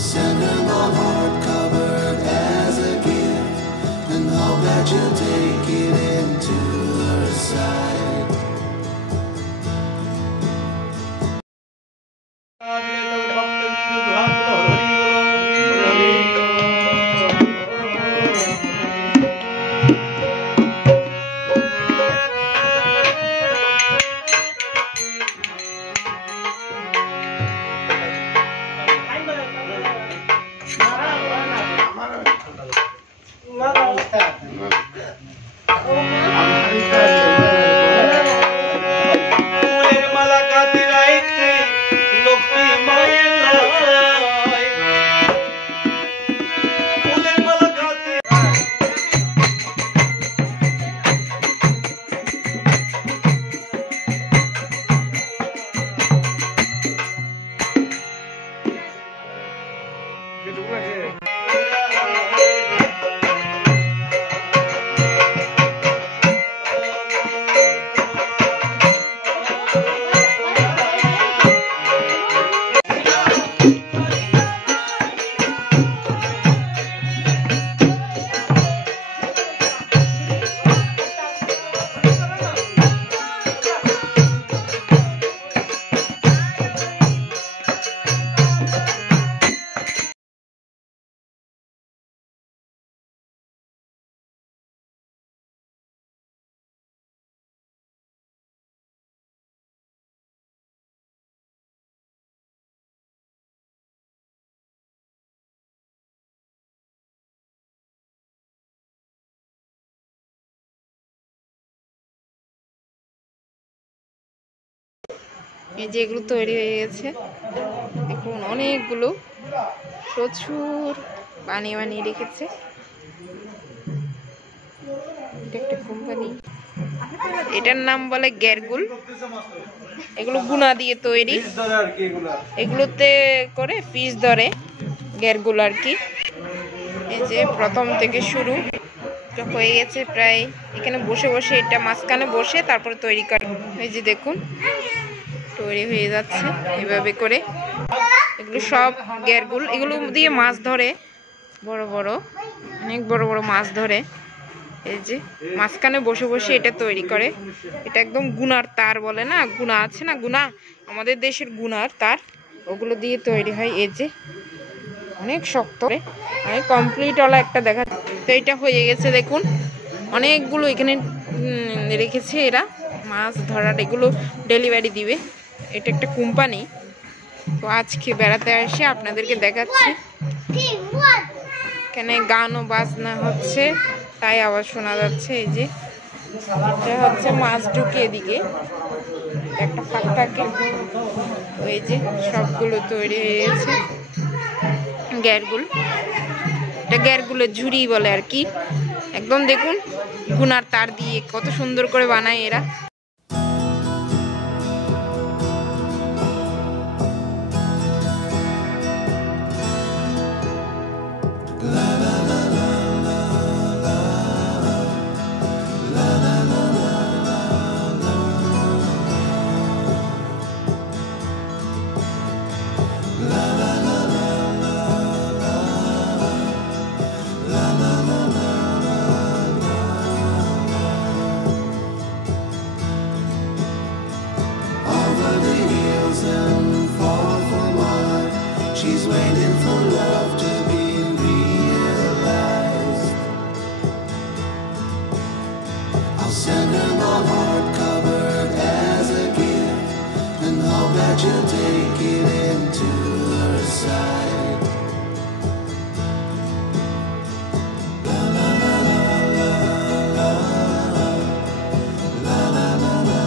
send her my heart covered as a gift, and hope that you'll take it into her side. এই যে এগুলো তৈরি হয়ে গেছে দেখুন, অনেকগুলো প্রচুর বানিয়ে বানিয়ে রেখেছে। এটা একটা কোম্পানি, এটার নাম বলে গ্যারগুল। এগুলো গুনা দিয়ে তৈরি, এগুলোতে করে পিস ধরে গ্যারগুল আর কি। এই যে প্রথম থেকে শুরু হয়ে গেছে প্রায়, এখানে বসে বসে এটা মাঝখানে বসে তারপরে তৈরি করে। এই যে দেখুন তৈরি হয়ে যাচ্ছে এভাবে করে। এগুলো সব গ্যারগুল, এগুলো দিয়ে মাছ ধরে, বড় বড় অনেক বড় বড় মাছ ধরে। এই যে মাঝখানে বসে বসে এটা তৈরি করে। এটা একদম গুনার তার বলে না, গুনা আছে না, গুনা আমাদের দেশের গুনার তার, ওগুলো দিয়ে তৈরি হয়। এই যে অনেক শক্ত, অনেক কমপ্লিট ওলা একটা দেখা। তো এটা হয়ে গেছে দেখুন, অনেকগুলো এখানে রেখেছে এরা মাছ ধরার, এগুলো ডেলিভারি দিবে। এটা একটা কোম্পানি। তো আজকে বেড়াতে এসে আপনাদেরকে দেখাচ্ছি। এখানে গানও বাজনা হচ্ছে, তাই আওয়াজ শোনা যাচ্ছে। এই যে এটা হচ্ছে মাছ ঢুকে এদিকে একটা ফাঁক থাকে। ওই যে সবগুলো তৈরি হয়ে গেছে গ্যারগুল। এটা গ্যারগুলের ঝুড়ি বলে আর কি। একদম দেখুন গুনার তার দিয়ে কত সুন্দর করে বানায় এরা। She's waiting for love to be realized. I'll send her my heart covered as a gift, and hope that you'll take it into her side. La la la la la la la la la.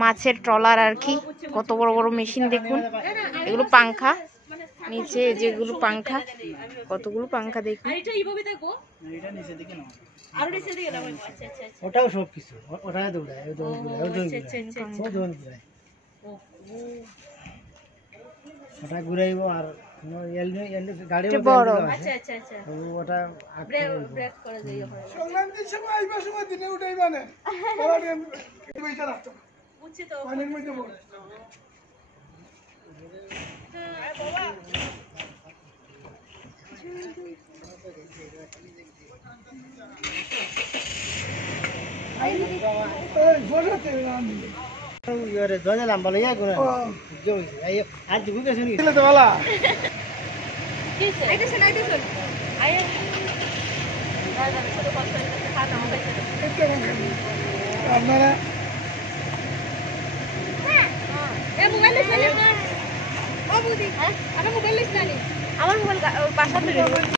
মাছের trawler আর কি। কত বড় বড় machine দেখুন। এগুলো পাংখা, নিচে যেগুলো পাংখা, কতগুলো পাংখা দেখুন। ওটাও সব কিছু ওটা দৌড়ায় ওটা ঘুরাইব আর গাড়ি বড় ওটা লম্বা লইয়া ঘুরে আর দিব গেছে তো বলা আপনারা আমার মোবাইল বাসা